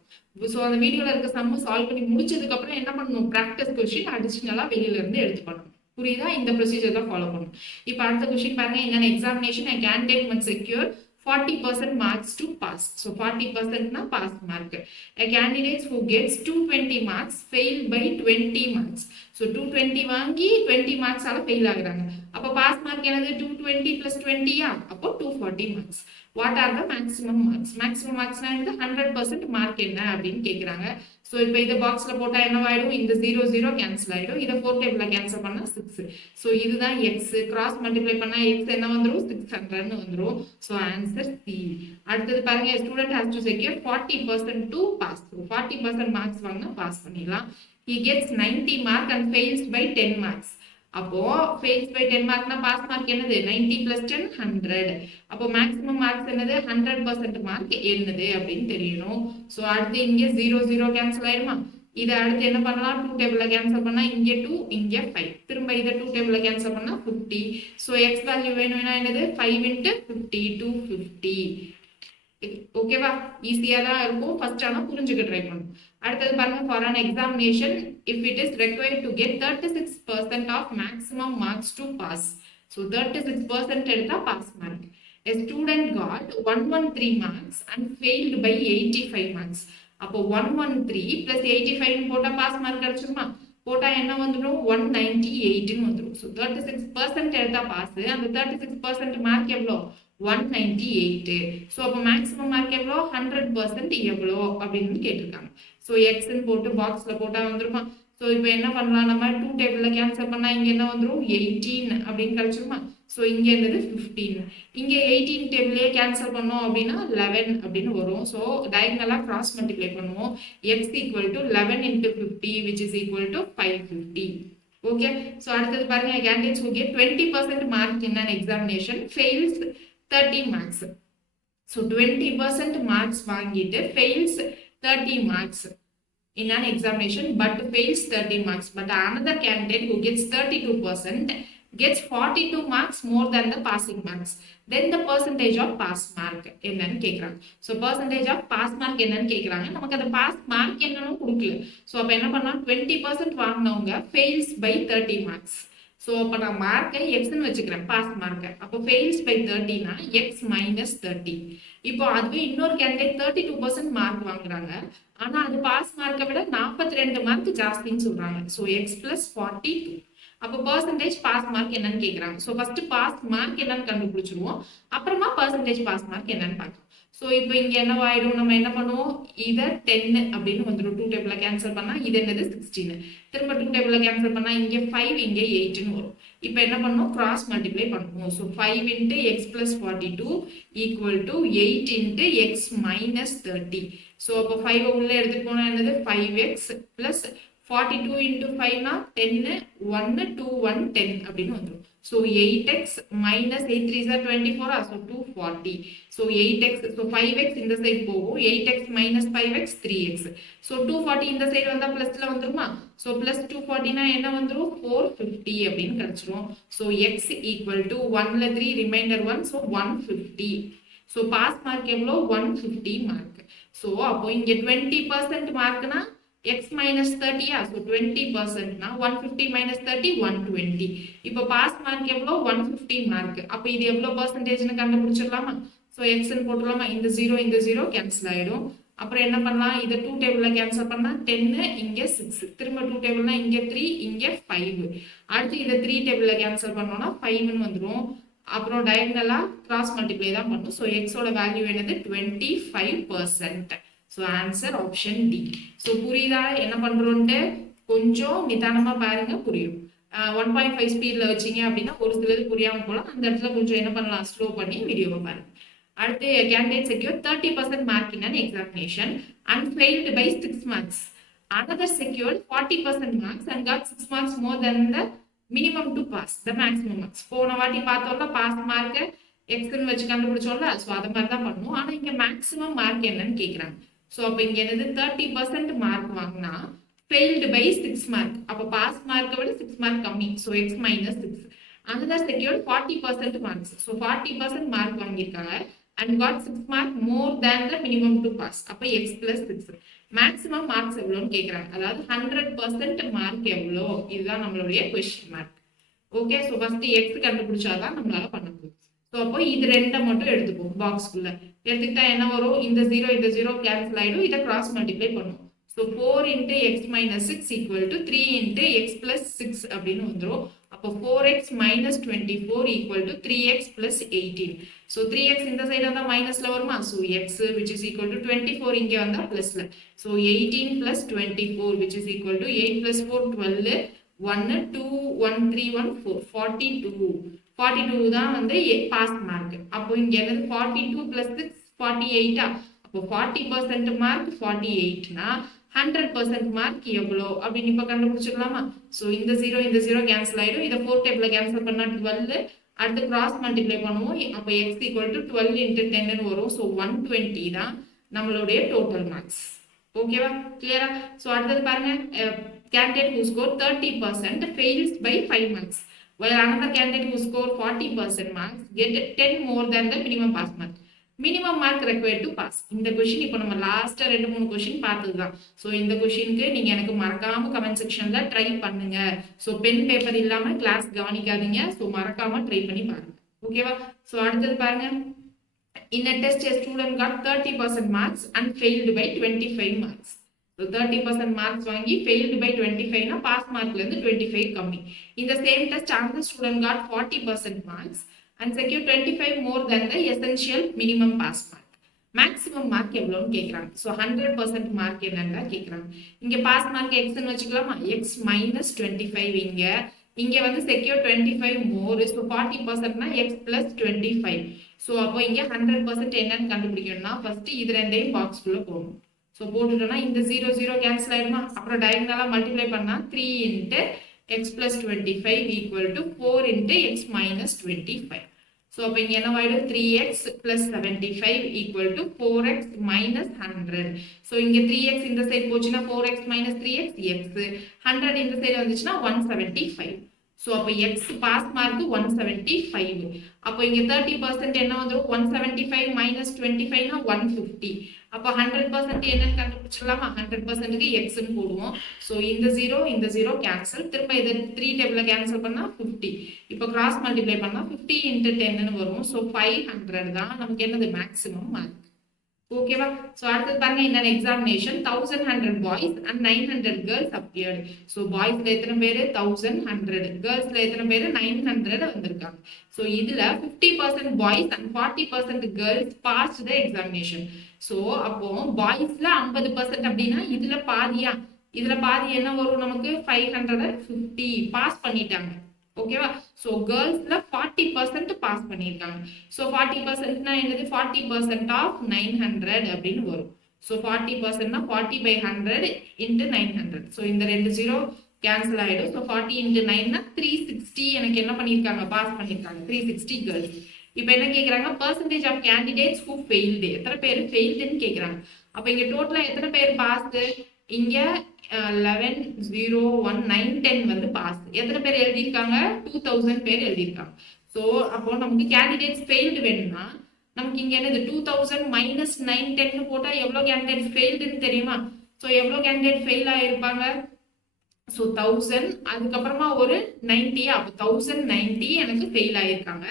ஸோ அந்த வீடியோவில் இருக்க சம்ம சால்வ் பண்ணி முடிச்சதுக்கப்புறம் என்ன பண்ணணும், ப்ராக்டிஸ் கொஸ்டின் அடிஷ்னலாக வெளியிலேருந்து எடுத்து பண்ணணும். புரியுதா? இந்த ப்ரொசீஜர் தான் ஃபாலோ பண்ணணும். இப்போ அடுத்த கொஸ்டின் பாருங்க. இந்த examination I can take much secure 40% marks to pass. So 40% na pass mark. A candidate who gets 220 marks fail by 20 marks. So 220 வாங்கி 20 marks ஆல fail ஆகுறாங்க. அப்ப pass mark என்னது 220 plus 20 யா? அப்போ 240 marks. What are the maximum marks? Maximum marks na இந்த 100% mark என்ன அப்படின்னு கேக்குறாங்க. So இப்போ இத பாக்ஸ்ல போட்டா என்ன ஆயிடும்? இந்த 0 0 கேன்சல் ஆயிடும். இத 4 டேபிள்ல கேன்சல் பண்ணா 6. So இதுதான் x. கிராஸ் மல்டிப்ளை பண்ணா x என்ன வந்துரும்? 600 ன்னு வந்துரும். So answer C. அடுத்து பாருங்க, student has to secure 40% to pass through. 40% marks வாங்கினா பாஸ் பண்ணிடலாம். He gets 90 mark and fails by 10 marks. அப்போ fails by 10 mark னா பாஸ் மார்க் என்னது? 90 plus 10 100. அப்போ மேக்ஸிமம் மார்க்ஸ் என்னது? 100% மார்க் என்னது அப்படின்னு தெரியணும். சோ அடுத்து இங்க 0 0 கேன்சல் ஆயிருமா? இத அடுத்து என்ன பண்ணலாம்? 2 டேபிள்ல கேன்சல் பண்ணா இங்க 2 இங்க 5. திரும்ப இத 2 டேபிள்ல கேன்சல் பண்ணா 50. சோ x வேல்யூ வேணும்னா என்னது? 5 into 50 250. ஓகேவா? ஈஸியா தான் இருக்கும். ஃபர்ஸ்ட் ஆனா புரிஞ்சுக்க ட்ரை பண்ணுங்க. அடுத்து பாருங்க, for an examination if it is required to get 36% of maximum marks to pass. So 36% எடுத்தா pass mark. A student got 113 marks and failed by 85 marks. அப்போ 113 plus 85 போட்டா pass mark கிடைச்சிருமா? போட்டா என்ன வந்துடும்? 198 ன்னு வந்துடும். So 36% எடுத்தா பாஸ். அந்த 36% மார்க் எவ்வளோ? 198. ஸோ அப்போ மேக்ஸிமம் மார்க் எவ்வளோ? 100% எவ்வளோ அப்படின்னு கேட்டிருக்காங்க. ஸோ எக்ஸ்ன்னு போட்டு பாக்ஸில் போட்டால் வந்துருமா? ஸோ இப்போ என்ன பண்ணலாம்? நம்ம 2 டேபிளில் கேன்சல் பண்ணால் இங்கே என்ன வந்துடும்? 18 அப்படின்னு கிடைச்சிருமா? ஸோ இங்கே என்னது? 15. இங்கே 18 டேபிளே கேன்சல் பண்ணோம் அப்படின்னா 11 அப்படின்னு வரும். ஸோ டயகனலாக கிராஸ் மல்டிப்ளை பண்ணுவோம். X equal to 11 into 50 which is equal to 550. Okay. So அடுத்தது பாருங்க, candidates who get 20% mark in an examination fails 30 marks. So 20% marks வாங்கிட்டு fails 30 marks in an examination but fails 30 marks. But another candidate who gets 32% gets 42 marks more than the passing marks. Then the percentage of pass mark என்னன்னு கேக்குறாங்க. So percentage of pass mark என்னன்னு கேக்குறாங்க. நமக்கு அந்த pass mark என்னன்னு கொடுக்கல. So அப்ப என்ன பண்ணலாம்? 20% வாங்கினவங்க fails by 30 marks. ஸோ அப்போ நான் மார்க்கை எக்ஸ்ன்னு வச்சுக்கிறேன், பாஸ் மார்க்கை. அப்போ ஃபெயில்ஸ் பை 30னா எக்ஸ் மைனஸ் 30. இப்போ அதுவே இன்னொரு கேண்டிடேட் 32% மார்க் வாங்குறாங்க, ஆனால் அது பாஸ் மார்க்கை விட 42 மார்க் ஜாஸ்தின்னு சொல்றாங்க. So X plus 42. அப்போ பர்சன்டேஜ் பாஸ் மார்க் என்னன்னு கேட்குறாங்க. ஸோ ஃபர்ஸ்ட் பாஸ் மார்க் என்னன்னு கண்டுபிடிச்சிருவோம், அப்புறமா பர்சன்டேஜ் பாஸ் மார்க் என்னன்னு பார்க்கலாம். ஸோ இப்போ இங்கே என்னவாயிடும்? நம்ம என்ன பண்ணுவோம்? இதை 10 அப்படின்னு வந்துடும். 2 டேபிளில் கேன்சல் பண்ணால் இது என்னது? 16. திரும்ப 2 டேபிளில் கேன்சல் பண்ணால் இங்கே 5 இங்கே 8ன்னு வரும். இப்போ என்ன பண்ணுவோம்? கிராஸ் மல்டிப்ளை பண்ணுவோம். So 5 into x plus 42 equal to 8 into x minus 30. So அப்போ 5 உள்ளே எடுத்துட்டு போனால் என்னது? 5x plus 42 into 5 னா 10 1 2 1 10 அப்படின்னு வந்துடும். So 8x minus 8 3s are 24. So 240. So 8x, so 5x இந்த சைடு போகும். 8x minus 5x 3x. So 240 இந்த சைடு வந்தா பிளஸ்ல வந்துருமா? So plus 240 னா என்ன வந்துரும்? 450 அப்படின்னு கிடைச்சிரும். So x equal to 1ல 3 remainder 1. So 150. So pass mark எவ்வளோ? 150 mark. So அப்போ இங்க 20% மார்க்னா x minus 30 யா? So 20% னா 150 minus 30 120. இப்போ பாஸ் மார்க் எவ்வளோ? 150 மார்க். அப்போ இது எவ்வளோ பர்சன்டேஜ்னு கண்டுபிடிச்சிடலாமா? ஸோ எக்ஸ்ன்னு போட்டுடலாமா? இந்த 0 கேன்சல் ஆயிடும். அப்புறம் என்ன பண்ணலாம்? இதை 2 டேபிளில் கேன்சல் பண்ணால் 10 இங்கே 6. திரும்ப 2 டேபிள்னா இங்கே 3 இங்கே 5. அடுத்து இதை 3 டேபிளில் கேன்சல் பண்ணோம்னா 5ன்னு வந்துடும். அப்புறம் டயகனலாக கிராஸ் மல்டிப்ளை தான் பண்ணும். ஸோ எக்ஸோட வேல்யூ என்னது? 25%. So answer option D. So புரியுதா என்ன பண்ணுறோன்ட்டு? கொஞ்சம் நிதானமாக பாருங்க, புரியும். 1.5 ஸ்பீடில் வச்சிங்க அப்படின்னா ஒரு சிலது புரியாமல் போகலாம். அந்த இடத்துல கொஞ்சம் என்ன பண்ணலாம்? ஸ்லோ பண்ணி வீடியோவை பாருங்க. அடுத்து candidate secure 30% mark in an examination and failed by 6 marks. Another secured 40% marks and got 6 marks more than the minimum to pass the maximum marks. போன வாட்டி பார்த்தோம்ல பாஸ் மார்க்கை எக்ஸ்ன்னு வச்சு கண்டுபிடிச்சோம்ல, ஸோ அதை மாதிரி தான் பண்ணுவோம். ஆனால் இங்கே மேக்ஸிமம் மார்க் என்னன்னு கேட்குறாங்க. ஸோ அப்போ இங்கே என்னது? 30% மார்க் வாங்கினா ஃபெயில்டு பை 6 மார்க். அப்போ பாஸ் மார்க்கை விட 6 மார்க் கம்மி. So X minus 6. Another secured 40% marks. So 40% mark வாங்கியிருக்காங்க and got 6 mark more than the minimum to pass. அப்போ x plus 6. மேக்ஸிமம் மார்க்ஸ் எவ்வளோன்னு கேட்குறாங்க. அதாவது 100% மார்க் எவ்வளோ? இதுதான் நம்மளுடைய question mark. Okay. So first X கண்டுபிடிச்சாதான் நம்மளால பண்ண முடியும். ஸோ அப்போ இது ரெண்டை மட்டும் எடுத்துப்போம் பாக்ஸ்க்குள்ள. எடுத்துக்கிட்டா என்ன வரும்? இந்த 0 கேன்சல் ஆயிடும். இதை கிராஸ் மல்டிப்ளை பண்ணுவோம். So 4 into x minus 6 equal to 3 into x plus 6 அப்படின்னு வந்துடும். அப்போ 4x minus 24 equal to 3x plus 18. So 3x இந்த சைடு வந்தால் மைனஸில் வருமா? So x which is equal to 24 இங்கே வந்தால் ப்ளஸில். So 18 plus 24 which is equal to 8 plus 4 12 1 2 1 3 1 4 42 தான் வந்து பாஸ் மார்க். அப்போ இங்க என்னது 42 plus 6 48. அப்போ 40% மார்க் 48னா 100% மார்க் எவ்வளோ அப்படின்னு இப்ப கண்டுபிடிச்சிடலாமா? ஸோ இந்த 0 கேன்சல் ஆயிடும். இதை 4 டேபிள்ல கேன்சல் பண்ணா 12. அடுத்து கிராஸ் மல்டிப்ளை பண்ணுவோம். அப்போ x equal to 12 into 10 வரும். ஸோ 120 தான் நம்மளுடைய டோட்டல் மார்க்ஸ். ஓகேவா? கிளியரா? ஸோ அடுத்தது பாருங்க, candidate who scored 30% fails by 5 marks, while another candidate who scored 40% marks get 10 more than the minimum pass mark. Minimum mark required to pass. இந்த கொஸ்டின் இப்போ நம்ம லாஸ்டா 2-3 கொஸ்டின் பார்த்ததுதான். ஸோ இந்த கொஸ்டினுக்கு நீங்க எனக்கு மறக்காம கமெண்ட் செக்ஷன்ல ட்ரை பண்ணுங்க. ஸோ பென் பேப்பர் இல்லாம கிளாஸ் கவனிக்காதீங்க. ஸோ மறக்காம ட்ரை பண்ணி பாருங்க. ஓகேவா? ஸோ அடுத்தது பாருங்க, in a test a student got 30% marks and failed by 25 marks. So 30% marks வாங்கி failed by 25 னா பாஸ் மார்க்ல இருந்து 25 கம்மி. In the same test another student got 40% marks and secured 25 more than the essential minimum pass mark. Maximum mark எவ்வளவுன்னு கேக்குறாங்க. So 100% mark என்னன்னா கேக்குறாங்க. இங்க பாஸ் மார்க் x ன்னு வச்சுக்கலாமா? x minus 25 இங்க வந்து secure 25 more. So 40% னா x plus 25. So அப்போ இங்க 100% என்னன்னு கண்டுபிடிக்கணும்னா ஃபர்ஸ்ட் இது ரெண்டையும் பாக்ஸ்க்குள்ள போடணும். ஸோ போட்டுட்டோம்னா இந்த 0 கேன்சல் ஆயிடுமா? அப்புறம் டயகனலாக மல்டிப்ளை பண்ணால் 3 into x plus 25 equal to 4 into x minus 25. So அப்போ இங்கே என்னவாயிடும்? 3x plus 75 equal to 4x minus 100. So இங்கே 3x இந்த சைடு போச்சுன்னா 4x minus 3x x. 100 இந்த சைடு வந்துச்சுன்னா 175. ஸோ அப்போ x பாஸ் மார்க் 175. அப்போ இங்கே 30% என்ன வந்துடும்? 175 minus 25 னா 150. அப்போ 100% என்னன்னு கண்டுபிடிச்சிடலாமா? 100%க்கு x ன்னு போடுவோம். ஸோ இந்த 0 கேன்சல். திரும்ப இதை 3 டேபிள்ல கேன்சல் பண்ணா 50. இப்போ கிராஸ் மல்டிப்ளை பண்ணா 50 into 10ன்னு வரும். ஸோ 500 தான் நமக்கு என்னது மேக்ஸிமம் மார்க். ஓகேவா? ஸோ அடுத்தது பாருங்க, இந்த examination 1100 boys and 900 girls appeared. So பாய்ஸ்ல எத்தனை பேர்? 1100. கேர்ள்ஸ்ல எத்தனை பேர்? 900 வந்திருக்காங்க. ஸோ இதுல 50% boys and 40% girls pass the examination. So அப்போ பாய்ஸ்ல 50% அப்படின்னா இதுல பாதியா? இதுல பாதி என்ன வரும் நமக்கு? 550 பாஸ் பண்ணிட்டாங்க. ஓகேவா? ஸோ கேர்ள்ஸ்ல 40% பாஸ் பண்ணியிருக்காங்க. ஸோ 40%னா என்னது? 40% ஆஃப் 900 அப்படின்னு வரும். ஸோ 40%னா 40 by 100 into 900. ஸோ இந்த 2 0 கேன்சல் ஆயிடும். ஸோ 40 into 9னா 360 எனக்கு என்ன பண்ணியிருக்காங்க? பாஸ் பண்ணியிருக்காங்க. 360 கேர்ள்ஸ். இப்போ என்ன கேட்குறாங்க? Percentage of candidates who failed. எத்தனை பேர் ஃபெயில்டுன்னு கேட்குறாங்க. அப்போ இங்கே டோட்டலாக எத்தனை பேர் பாஸ்? இங்க 11 0 1 9 10 வந்து பாஸ். எத்தனை பேர் எழுதியிருக்காங்க? 2000 பேர் எழுதியிருக்காங்க. ஸோ அப்போ நமக்கு கேண்டிடேட்ஸ் ஃபெயில்டு வேணும்னா நமக்கு இங்க என்னது? 2000 minus 9 10 போட்டா எவ்வளோ கேண்டிடேட்ஸ் ஃபெயில்டுன்னு தெரியுமா? ஸோ எவ்வளோ கேண்டிடேட் ஃபெயில் ஆயிருப்பாங்க? ஸோ 1000 அதுக்கப்புறமா ஒரு 90. அப்போ 1090 எனக்கு ஃபெயில் ஆயிருக்காங்க.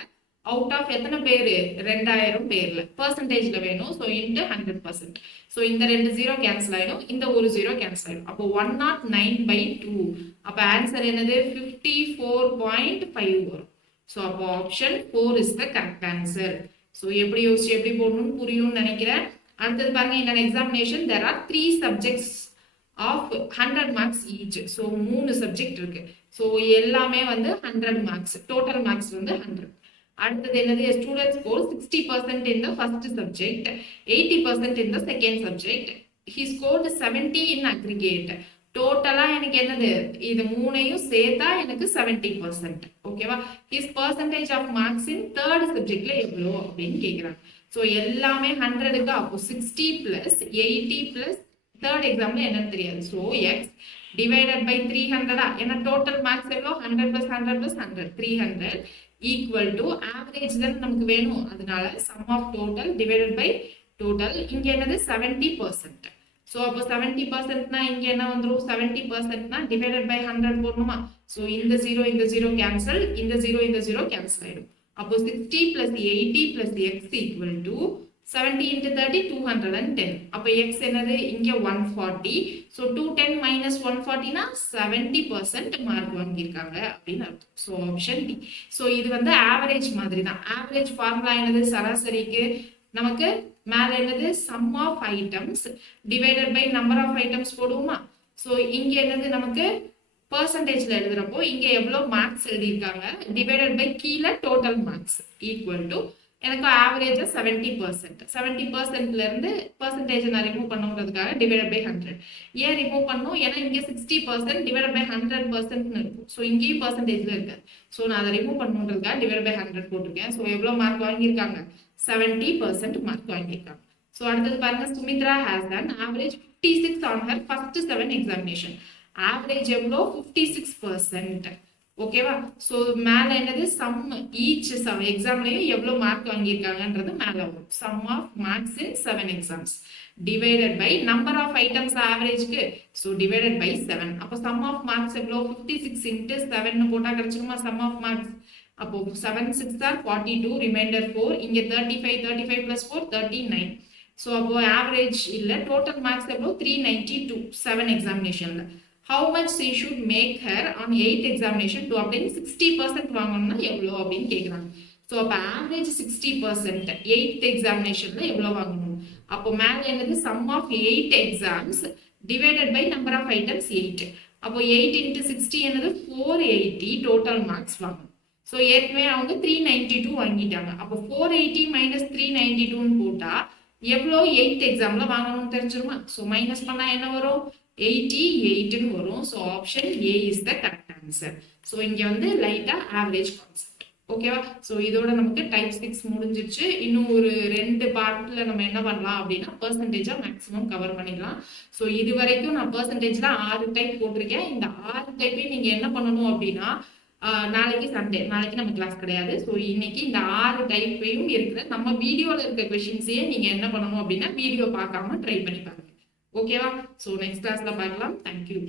அவுட் ஆஃப் எத்தனை பேர்? 2000 பேர்ல. பர்சன்டேஜ்ல வேணும். So into 100%. ஸோ இந்த 2 0 கேன்சல் ஆயிடும். இந்த ஒரு 0 கேன்சல் ஆயிடும். அப்போ 109/2. அப்போ ஆன்சர் என்னது? 54.5 வரும். ஸோ அப்போ option 4 is the correct answer. So எப்படி யோசிச்சு எப்படி போடணும்னு புரியும்னு நினைக்கிறேன். அடுத்தது பாருங்க, இந்த examination there are 3 subjects of 100 marks each. So 3 subject இருக்கு. ஸோ எல்லாமே வந்து 100 மார்க்ஸ். டோட்டல் மார்க்ஸ் வந்து 100. அடுத்தது என்னது? Student score 60% in the first subject, 80% in the second subject. He scored 70 in aggregate. டோட்டலா எனக்கு என்னது? இது மூணையும் சேர்த்தா எனக்கு 70%. ஓகேவா? His percentage of marks in third சப்ஜெக்ட்ல எவ்வளோ அப்படின்னு கேட்குறாங்க. ஸோ எல்லாமே 100க்கு. அப்போ 60 + 80 + தேர்ட் எக்ஸாம்ல என்னன்னு தெரியாது. So x divided by 300. ஏன்னா டோட்டல் மார்க்ஸ் எவ்வளோ? 100 + 100 + 100 300 ஈக்குவல் டு ஆவரேஜ் தான் நமக்கு வேணும். அதனால sum of total divided by total. இங்க என்னது? 70%. ஸோ அப்போ 70%னா இங்க என்ன வந்துடும்? 70%னா டிவைடட் பை 100 போடணுமா? ஸோ இந்த 0 கேன்சல். இந்த 0 கேன்சல் ஆயிடும். அப்போ 60 plus 80 plus x equal to 70 into 30 210. அப்போ x என்னது இங்க 140. so 210 minus 140 னா 70% மார்க் வாங்கியிருக்காங்க அப்படின்னு அர்த்தம். So option D. ஸோ இது வந்து ஆவரேஜ் மாதிரி தான். ஆவரேஜ் ஃபார்முலா என்னது, சராசரிக்கு நமக்கு மேல என்னது sum of items divided by number of items போடுவோமா. ஸோ இங்க என்னது நமக்கு பர்சன்டேஜ்ல எழுதுறப்போ இங்க எவ்வளவு மார்க்ஸ் எழுதியிருக்காங்க டிவைடட் பை கீழே டோட்டல் மார்க்ஸ் ஈக்குவல் டு எனக்கு ஆவரேஜா 70%. 70%ல இருந்து பர்சன்டேஜ் நான் ரிமூவ் பண்ணுங்கிறதுக்காக டிவைடட் பை 100. ஏன் ரிமூவ் பண்ணும், ஏன்னா இங்க 60% டிவைடட் பை 100% இருக்கும். ஸோ இங்கேயும் பர்சன்டேஜ்ல இருக்கு. ஸோ நான் அதை ரிமூவ் பண்ணுங்கிறதுக்காக டிவைடட் பை 100 போட்டிருக்கேன். ஸோ எவ்வளவு மார்க் வாங்கியிருக்காங்க, 70% மார்க் வாங்கியிருக்காங்க. ஸோ அடுத்தது பாருங்க, Sumitra has an average 56 on her first 7 examination. Average எவ்வளோ 56%. ஓகேவா. ஸோ மேல என்னது சம் ஈச் எக்ஸாம்லையும் எவ்வளோ மார்க் வாங்கியிருக்காங்கன்றது மேல வரும். Sum of marks in 7 exams divided by number of items ஆவரேஜ்க்கு, ஸோ டிவைடட் பை 7. அப்போ சம் ஆஃப் மார்க்ஸ் எவ்வளோ 56 into 7 போட்டா கிடைச்சிருமா சம் ஆஃப் மார்க்ஸ். அப்போ 7 6 are 42, ரிமைண்டர் 4. இங்க 35 plus 4 39. ஸோ அப்போ ஆவரேஜ் இல்ல டோட்டல் மார்க்ஸ் எவ்வளோ 392 7 எக்ஸாமினேஷன்ல. how much she should make her on 8th examination to obtain 60% வாங்கணும்னா எவ்வளோ அப்படின்னு கேட்குறாங்க. ஸோ அப்போ ஆவரேஜ் 60%, 8th எக்ஸாமினேஷன்ல எவ்வளோ வாங்கணும். அப்போ மேலே என்னது sum of 8 exams divided by number of items 8. அப்போ 8 into 60 என்னது 480 டோட்டல் மார்க்ஸ் வாங்கணும். ஸோ ஏற்கனவே அவங்க 392 வாங்கிட்டாங்க. அப்போ 480 minus 392ன்னு போட்டா எவ்வளோ 8th எக்ஸாம்ல வாங்கணும்னு தெரிஞ்சிருமா. ஸோ மைனஸ் பண்ணா என்ன வரும், 88ன்னு வரும். So option A is the correct answer. So இங்க வந்து லைட்டா ஆவரேஜ் கான்செப்ட். ஓகேவா. ஸோ இதோட நமக்கு டைப் 6 முடிஞ்சிருச்சு. இன்னும் ஒரு 2 பார்ட்ல நம்ம என்ன பண்ணலாம் அப்படின்னா பர்சன்டேஜா மேக்ஸிமம் கவர் பண்ணிடலாம். ஸோ இது வரைக்கும் நான் பர்சன்டேஜ்ல 6 டைப் போட்டிருக்கேன். இந்த 6 டைப்பையும் நீங்க என்ன பண்ணணும் அப்படின்னா நாளைக்கு சண்டே, நாளைக்கு நம்ம கிளாஸ் கிடையாது. ஸோ இன்னைக்கு இந்த 6 டைப்பையும் இருக்கிற நம்ம வீடியோல இருக்க கொஷின்ஸையே நீங்க என்ன பண்ணணும் அப்படின்னா வீடியோ பார்க்காம ட்ரை பண்ணி பாருங்க. ஓகேவா. ஸோ நெக்ஸ்ட் கிளாஸ்ல பார்க்கலாம். தேங்க்யூ.